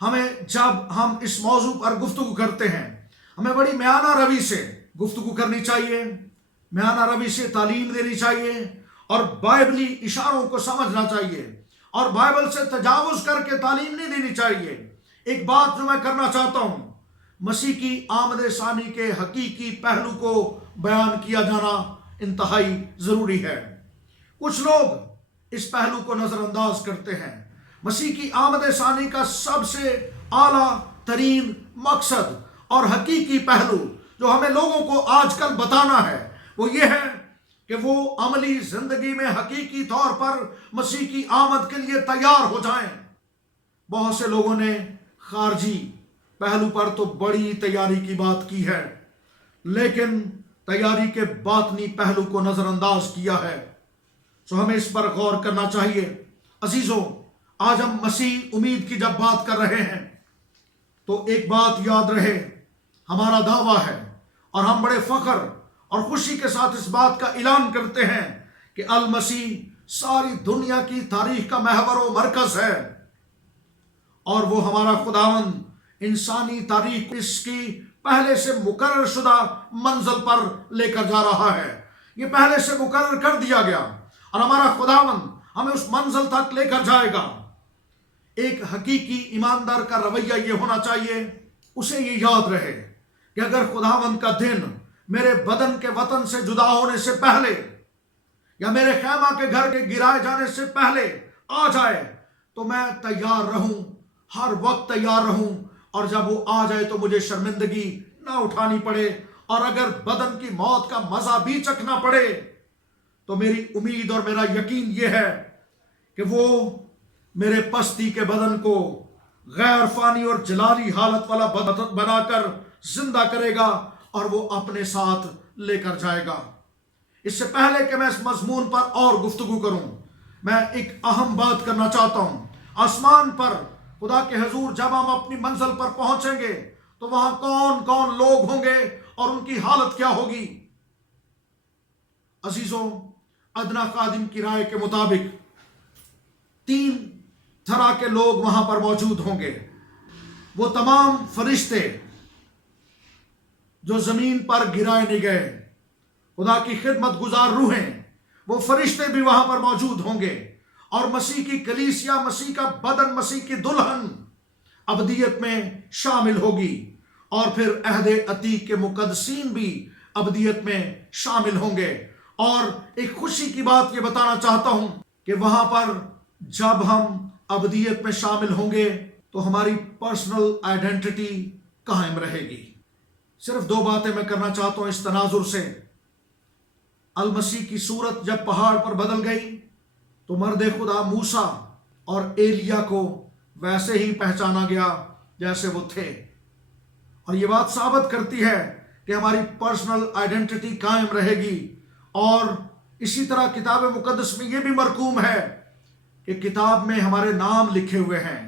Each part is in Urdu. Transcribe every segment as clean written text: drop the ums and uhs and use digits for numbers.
ہمیں جب ہم اس موضوع پر گفتگو کرتے ہیں ہمیں بڑی میانہ روی سے گفتگو کرنی چاہیے، میانہ روی سے تعلیم دینی چاہیے اور بائبلی اشاروں کو سمجھنا چاہیے اور بائبل سے تجاوز کر کے تعلیم نہیں دینی چاہیے۔ ایک بات جو میں کرنا چاہتا ہوں، مسیح کی آمد ثانی کے حقیقی پہلو کو بیان کیا جانا انتہائی ضروری ہے۔ کچھ لوگ اس پہلو کو نظر انداز کرتے ہیں۔ مسیح کی آمد ثانی کا سب سے اعلیٰ ترین مقصد اور حقیقی پہلو جو ہمیں لوگوں کو آج کل بتانا ہے وہ یہ ہے کہ وہ عملی زندگی میں حقیقی طور پر مسیح کی آمد کے لیے تیار ہو جائیں۔ بہت سے لوگوں نے خارجی پہلو پر تو بڑی تیاری کی بات کی ہے، لیکن تیاری کے باطنی پہلو کو نظر انداز کیا ہے۔ سو ہمیں اس پر غور کرنا چاہیے۔ عزیزوں، آج ہم مسیح امید کی جب بات کر رہے ہیں تو ایک بات یاد رہے، ہمارا دعویٰ ہے اور ہم بڑے فخر اور خوشی کے ساتھ اس بات کا اعلان کرتے ہیں کہ المسیح ساری دنیا کی تاریخ کا محور و مرکز ہے اور وہ ہمارا خداوند انسانی تاریخ اس کی پہلے سے مقرر شدہ منزل پر لے کر جا رہا ہے۔ یہ پہلے سے مقرر کر دیا گیا اور ہمارا خداوند ہمیں اس منزل تک لے کر جائے گا۔ ایک حقیقی ایماندار کا رویہ یہ ہونا چاہیے، اسے یہ یاد رہے کہ اگر خداوند کا دن میرے بدن کے وطن سے جدا ہونے سے پہلے یا میرے خیمہ کے گھر کے گرائے جانے سے پہلے آ جائے تو میں تیار رہوں، ہر وقت تیار رہوں، اور جب وہ آ جائے تو مجھے شرمندگی نہ اٹھانی پڑے، اور اگر بدن کی موت کا مزہ بھی چکھنا پڑے تو میری امید اور میرا یقین یہ ہے کہ وہ میرے پستی کے بدن کو غیر فانی اور جلالی حالت والا بدن بنا کر زندہ کرے گا اور وہ اپنے ساتھ لے کر جائے گا۔ اس سے پہلے کہ میں اس مضمون پر اور گفتگو کروں، میں ایک اہم بات کرنا چاہتا ہوں۔ آسمان پر خدا کے حضور جب ہم اپنی منزل پر پہنچیں گے تو وہاں کون کون لوگ ہوں گے اور ان کی حالت کیا ہوگی؟ عزیزوں، ادنا خادم کی رائے کے مطابق 3 طرح کے لوگ وہاں پر موجود ہوں گے۔ وہ تمام فرشتے جو زمین پر گرائے نہیں گئے، خدا کی خدمت گزار روحیں، وہ فرشتے بھی وہاں پر موجود ہوں گے، اور مسیح کی کلیسیا، مسیح کا بدن، مسیح کی دلہن ابدیت میں شامل ہوگی، اور پھر عہد عتیق کے مقدسین بھی ابدیت میں شامل ہوں گے۔ اور ایک خوشی کی بات یہ بتانا چاہتا ہوں کہ وہاں پر جب ہم ابدیت میں شامل ہوں گے تو ہماری پرسنل آئیڈینٹی قائم رہے گی۔ صرف 2 باتیں میں کرنا چاہتا ہوں اس تناظر سے۔ المسیح کی صورت جب پہاڑ پر بدل گئی تو مرد خدا موسیٰ اور ایلیا کو ویسے ہی پہچانا گیا جیسے وہ تھے، اور یہ بات ثابت کرتی ہے کہ ہماری پرسنل آئیڈینٹی قائم رہے گی۔ اور اسی طرح کتاب مقدس میں یہ بھی مرقوم ہے کہ کتاب میں ہمارے نام لکھے ہوئے ہیں،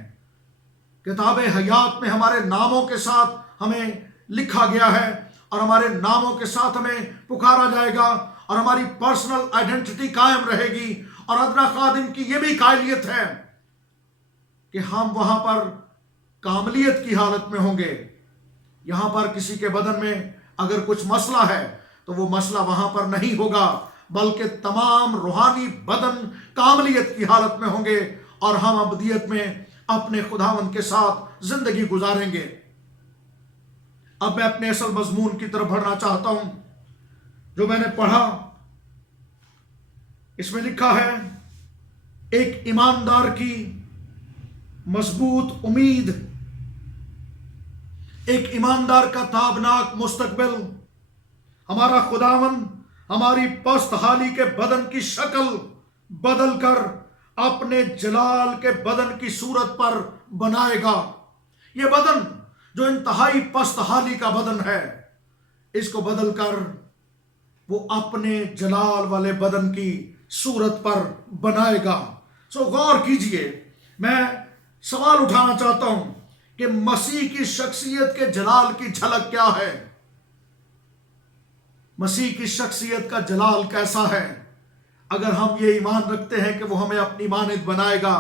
کتاب حیات میں ہمارے ناموں کے ساتھ ہمیں لکھا گیا ہے، اور ہمارے ناموں کے ساتھ ہمیں پکارا جائے گا، اور ہماری پرسنل آئیڈینٹی قائم رہے گی۔ اور ادنا خادم کی یہ بھی قائلیت ہے کہ ہم وہاں پر کاملیت کی حالت میں ہوں گے۔ یہاں پر کسی کے بدن میں اگر کچھ مسئلہ ہے تو وہ مسئلہ وہاں پر نہیں ہوگا، بلکہ تمام روحانی بدن کاملیت کی حالت میں ہوں گے، اور ہم ابدیت میں اپنے خداوند کے ساتھ زندگی گزاریں گے۔ اب میں اپنے اصل مضمون کی طرف بڑھنا چاہتا ہوں جو میں نے پڑھا۔ اس میں لکھا ہے ایک ایماندار کی مضبوط امید، ایک ایماندار کا تابناک مستقبل۔ ہمارا خداوند ہماری پست حالی کے بدن کی شکل بدل کر اپنے جلال کے بدن کی صورت پر بنائے گا۔ یہ بدن جو انتہائی پست حالی کا بدن ہے، اس کو بدل کر وہ اپنے جلال والے بدن کی صورت پر بنائے گا۔ سو غور کیجئے، میں سوال اٹھانا چاہتا ہوں کہ مسیح کی شخصیت کے جلال کی جھلک کیا ہے؟ مسیح کی شخصیت کا جلال کیسا ہے؟ اگر ہم یہ ایمان رکھتے ہیں کہ وہ ہمیں اپنی مانند بنائے گا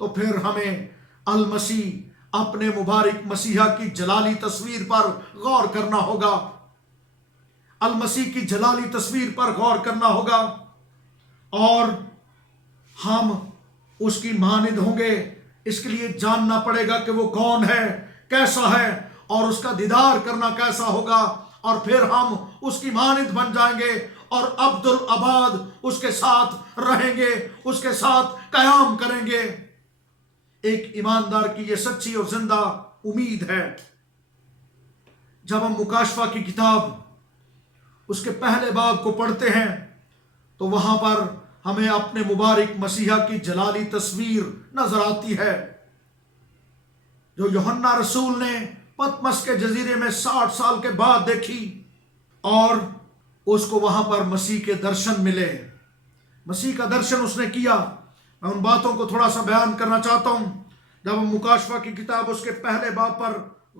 تو پھر ہمیں المسیح اپنے مبارک مسیحا کی جلالی تصویر پر غور کرنا ہوگا، المسیح کی جلالی تصویر پر غور کرنا ہوگا، اور ہم اس کی مانند ہوں گے۔ اس کے لیے جاننا پڑے گا کہ وہ کون ہے، کیسا ہے، اور اس کا دیدار کرنا کیسا ہوگا، اور پھر ہم اس کی مانند بن جائیں گے اور ابد الآباد اس کے ساتھ رہیں گے، اس کے ساتھ قیام کریں گے۔ ایک ایماندار کی یہ سچی اور زندہ امید ہے۔ جب ہم مکاشفہ کی کتاب اس کے پہلے باب کو پڑھتے ہیں تو وہاں پر ہمیں اپنے مبارک مسیحا کی جلالی تصویر نظر آتی ہے، جو یوحنا رسول نے پتمس کے جزیرے میں 60 سال کے بعد دیکھی، اور اس کو وہاں پر مسیح کے درشن ملے، مسیح کا درشن اس نے کیا۔ میں ان باتوں کو تھوڑا سا بیان کرنا چاہتا ہوں۔ جب ہم مکاشفہ کی کتاب اس کے پہلے باب پر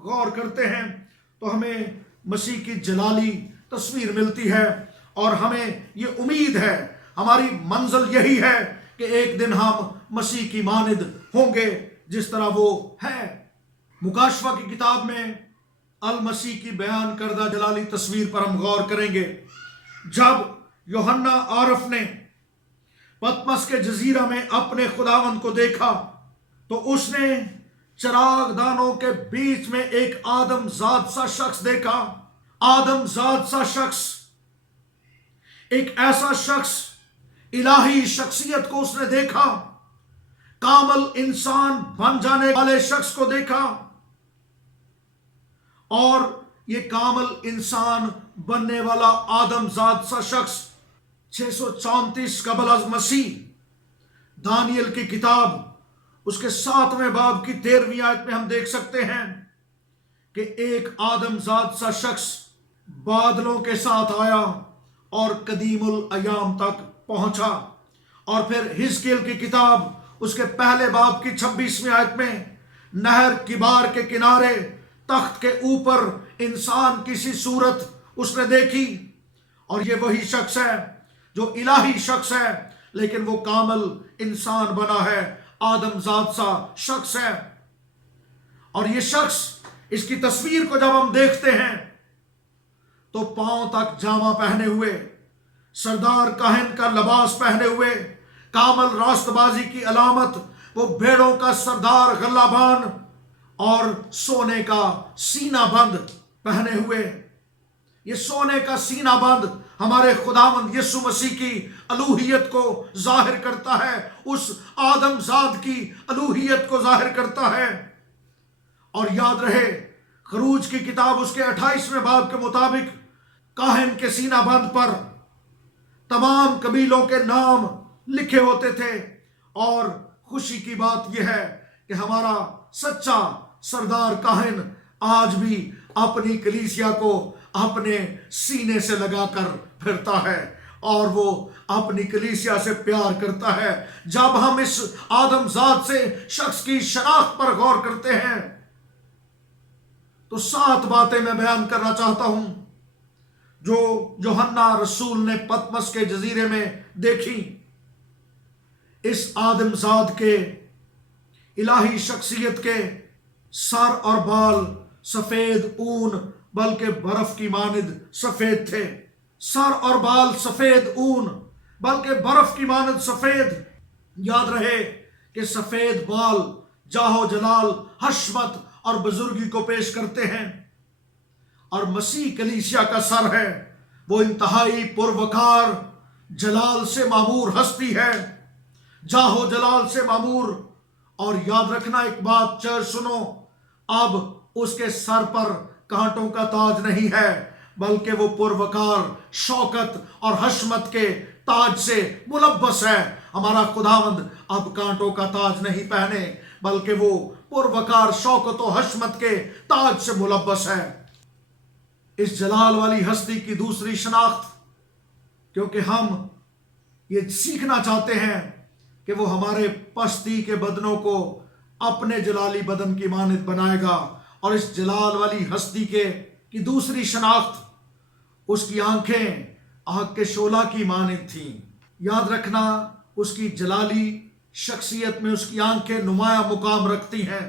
غور کرتے ہیں تو ہمیں مسیح کی جلالی تصویر ملتی ہے، اور ہمیں یہ امید ہے، ہماری منزل یہی ہے کہ ایک دن ہم مسیح کی مانند ہوں گے جس طرح وہ ہے۔ مکاشفہ کی کتاب میں المسیح کی بیان کردہ جلالی تصویر پر ہم غور کریں گے۔ جب یوحنا عارف نے پتمس کے جزیرہ میں اپنے خداوند کو دیکھا تو اس نے چراغ دانوں کے بیچ میں ایک آدم ذات سا شخص دیکھا۔ آدم ذات سا شخص، ایک ایسا شخص، الہی شخصیت کو اس نے دیکھا، کامل انسان بن جانے والے شخص کو دیکھا، اور یہ کامل انسان بننے والا آدم ذات سا شخص 634 قبل از مسیح دانیل کی کتاب اس کے 7ویں باب کی 13ویں آیت میں ہم دیکھ سکتے ہیں کہ ایک آدم ذات سا شخص بادلوں کے ساتھ آیا اور قدیم الایام تک پہنچا۔ اور پھر حزقیل کی کتاب اس کے پہلے باب کی 26ویں آیت میں نہر کبار کے کنارے تخت کے اوپر انسان کی سی صورت اس نے دیکھی، اور یہ وہی شخص ہے جو الہی شخص ہے، لیکن وہ کامل انسان بنا ہے، آدم ذات سا شخص ہے۔ اور یہ شخص، اس کی تصویر کو جب ہم دیکھتے ہیں تو پاؤں تک جامہ پہنے ہوئے، سردار کاہن کا لباس پہنے ہوئے، کامل راست بازی کی علامت، وہ بھیڑوں کا سردار غلہ بان اور سونے کا سینہ بند پہنے ہوئے۔ یہ سونے کا سینہ بند ہمارے خداوند یسوع مسیح کی الوہیت کو ظاہر کرتا ہے، اس آدم ذات کی الوہیت کو ظاہر کرتا ہے۔ اور یاد رہے، خروج کی کتاب اس کے 28ویں باب کے مطابق کاہن کے سینہ بند پر تمام قبیلوں کے نام لکھے ہوتے تھے، اور خوشی کی بات یہ ہے کہ ہمارا سچا سردار کاہن آج بھی اپنی کلیسیا کو اپنے سینے سے لگا کر پھرتا ہے، اور وہ اپنی کلیسیا سے پیار کرتا ہے۔ جب ہم اس آدم ذات سے شخص کی شناخت پر غور کرتے ہیں تو 7 باتیں میں بیان کرنا چاہتا ہوں جو یوحنا رسول نے پتمس کے جزیرے میں دیکھی۔ اس آدم ذات کے الہی شخصیت کے سر اور بال سفید اون بلکہ برف کی مانند سفید تھے، سر اور بال سفید اون بلکہ برف کی مانند سفید۔ یاد رہے کہ سفید بال جاہ و جلال، حشمت اور بزرگی کو پیش کرتے ہیں، اور مسیح کلیسیا کا سر ہے، وہ انتہائی پروقار، جلال سے معمور ہستی ہے، جاہ و جلال سے معمور۔ اور یاد رکھنا ایک بات، چرچ سنو، اب اس کے سر پر کانٹوں کا تاج نہیں ہے، بلکہ وہ پروقار، شوکت اور حشمت کے تاج سے ملبس ہے۔ ہمارا خداوند اب کانٹوں کا تاج نہیں پہنے، بلکہ وہ پروقار، شوکت و حشمت کے تاج سے ملبس ہے۔ اس جلال والی ہستی کی دوسری شناخت، کیونکہ ہم یہ سیکھنا چاہتے ہیں کہ وہ ہمارے پستی کے بدنوں کو اپنے جلالی بدن کی مانند بنائے گا، اور اس جلال والی ہستی کی دوسری شناخت، اس کی آنکھیں آگ کے شعلہ کی مانند تھیں۔ یاد رکھنا، اس کی جلالی شخصیت میں اس کی آنکھیں نمایاں مقام رکھتی ہیں۔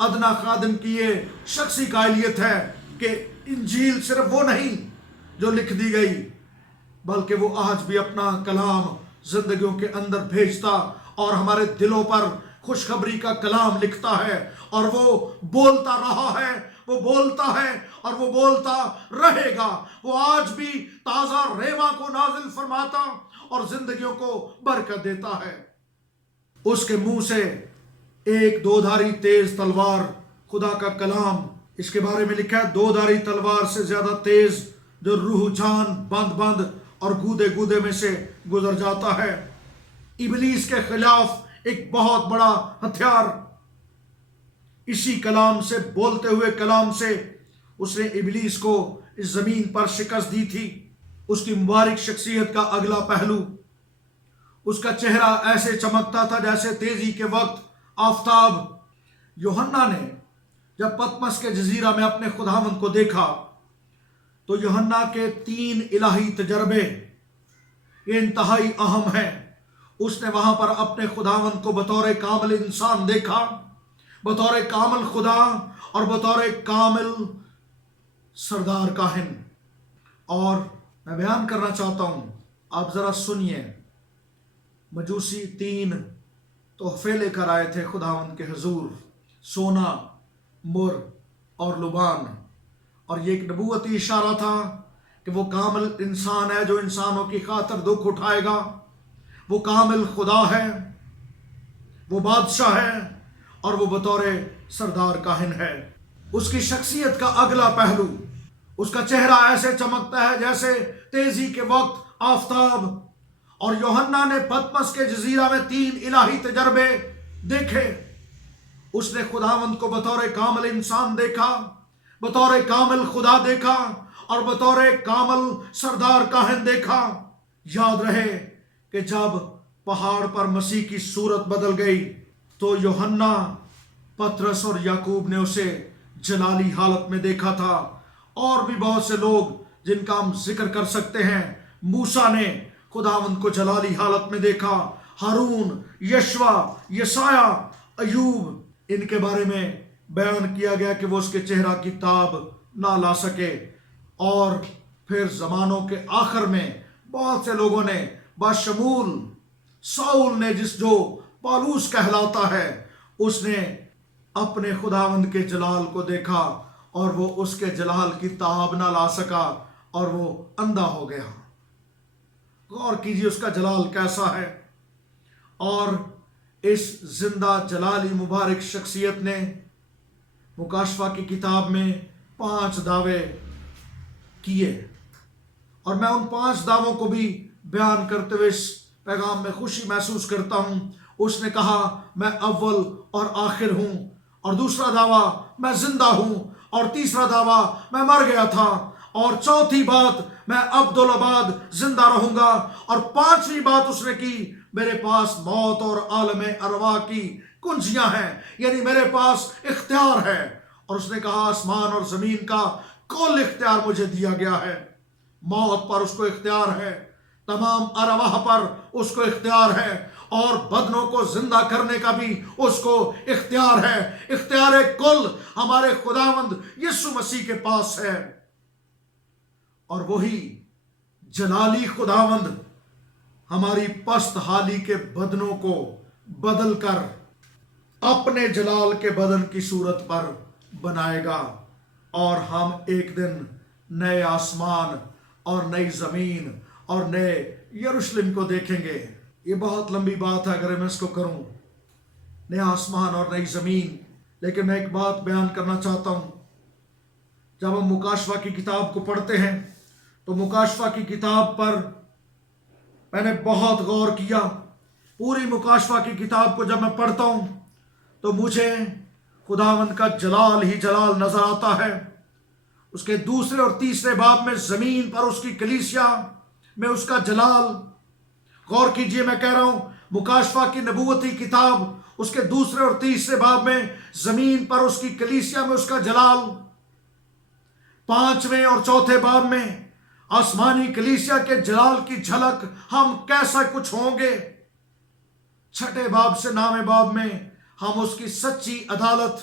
ادنا خادم کی یہ شخصی قائلیت ہے کہ انجیل صرف وہ نہیں جو لکھ دی گئی، بلکہ وہ آج بھی اپنا کلام زندگیوں کے اندر بھیجتا اور ہمارے دلوں پر خوشخبری کا کلام لکھتا ہے، اور وہ بولتا رہا ہے، وہ بولتا ہے اور وہ بولتا رہے گا۔ وہ آج بھی تازہ ریما کو نازل فرماتا اور زندگیوں کو برکت دیتا ہے۔ اس کے منہ سے ایک دو دھاری تیز تلوار، خدا کا کلام، اس کے بارے میں لکھا ہے 2 دھاری تلوار سے زیادہ تیز، جو روح جان بند بند اور گودے گودے میں سے گزر جاتا ہے۔ ابلیس کے خلاف ایک بہت بڑا ہتھیار، اسی کلام سے، بولتے ہوئے کلام سے اس نے ابلیس کو اس زمین پر شکست دی تھی۔ اس کی مبارک شخصیت کا اگلا پہلو، اس کا چہرہ ایسے چمکتا تھا جیسے تیزی کے وقت آفتاب۔ یوحنا نے جب پتمس کے جزیرہ میں اپنے خداوند کو دیکھا تو یوحنا کے 3 الہی تجربے یہ انتہائی اہم ہیں۔ اس نے وہاں پر اپنے خداوند کو بطور کامل انسان دیکھا، بطور کامل خدا اور بطور کامل سردار کاہن۔ اور میں بیان کرنا چاہتا ہوں، آپ ذرا سنیے۔ مجوسی 3 تحفے لے کر آئے تھے خداوند کے حضور، سونا، مر اور لبان، اور یہ ایک نبوتی اشارہ تھا کہ وہ کامل انسان ہے جو انسانوں کی خاطر دکھ اٹھائے گا۔ وہ کامل خدا ہے، وہ بادشاہ ہے اور وہ بطور سردار کاہن ہے۔ اس کی شخصیت کا اگلا پہلو، اس کا چہرہ ایسے چمکتا ہے جیسے تیزی کے وقت آفتاب۔ اور یوحنا نے پتمس کے جزیرہ میں 3 الہی تجربے دیکھے۔ اس نے خداوند کو بطور کامل انسان دیکھا، بطور کامل خدا دیکھا اور بطور کامل سردار کاہن دیکھا۔ یاد رہے کہ جب پہاڑ پر مسیح کی صورت بدل گئی تو یوحنا، پترس اور یعقوب نے اسے جلالی حالت میں دیکھا تھا، اور بھی بہت سے لوگ جن کا ہم ذکر کر سکتے ہیں۔ موسیٰ نے خداوند کو جلالی حالت میں دیکھا، ہارون، یشوع، یسایہ، ایوب، ان کے بارے میں بیان کیا گیا کہ وہ اس کے چہرہ کی تاب نہ لا سکے۔ اور پھر زمانوں کے آخر میں بہت سے لوگوں نے، بشمول ساؤل نے، جو پالوس کہلاتا ہے، اس نے اپنے خداوند کے جلال کو دیکھا اور وہ اس کے جلال کی تاب نہ لا سکا اور وہ اندھا ہو گیا۔ غور کیجیے اس کا جلال کیسا ہے۔ اور اس زندہ جلالی مبارک شخصیت نے مکاشفہ کی کتاب میں 5 دعوے کیے، اور میں ان 5 دعووں کو بھی بیان کرتے ہوئے اس پیغام میں خوشی محسوس کرتا ہوں۔ اس نے کہا میں اول اور آخر ہوں، اور دوسرا دعویٰ میں زندہ ہوں، اور تیسرا دعویٰ میں مر گیا تھا، اور چوتھی بات میں عبدالآباد زندہ رہوں گا، اور 5ویں بات اس نے کی میرے پاس موت اور عالم ارواح کی کنجیاں ہیں، یعنی میرے پاس اختیار ہے۔ اور اس نے کہا آسمان اور زمین کا کل اختیار مجھے دیا گیا ہے۔ موت پر اس کو اختیار ہے، تمام ارواح پر اس کو اختیار ہے، اور بدنوں کو زندہ کرنے کا بھی اس کو اختیار ہے۔ اختیار کل ہمارے خداوند یسوع مسیح کے پاس ہے، اور وہی جلالی خداوند ہماری پست حالی کے بدنوں کو بدل کر اپنے جلال کے بدن کی صورت پر بنائے گا، اور ہم ایک دن نئے آسمان اور نئی زمین اور نئے یروشلم کو دیکھیں گے۔ یہ بہت لمبی بات ہے اگر میں اس کو کروں، نیا آسمان اور نئی زمین، لیکن میں ایک بات بیان کرنا چاہتا ہوں۔ جب ہم مکاشفہ کی کتاب کو پڑھتے ہیں تو مکاشفہ کی کتاب پر میں نے بہت غور کیا۔ پوری مکاشفہ کی کتاب کو جب میں پڑھتا ہوں تو مجھے خداوند کا جلال ہی جلال نظر آتا ہے۔ اس کے 2 اور 3 باب میں زمین پر اس کی کلیسیا میں اس کا جلال۔ غور کیجئے، میں کہہ رہا ہوں مکاشفہ کی نبوتی کتاب، اس کے 2 اور 3 باب میں زمین پر اس کی کلیسیا میں اس کا جلال۔ 5ویں اور 4 باب میں آسمانی کلیسیا کے جلال کی جھلک، ہم کیسا کچھ ہوں گے۔ 6 باب سے 9 باب میں ہم اس کی سچی عدالت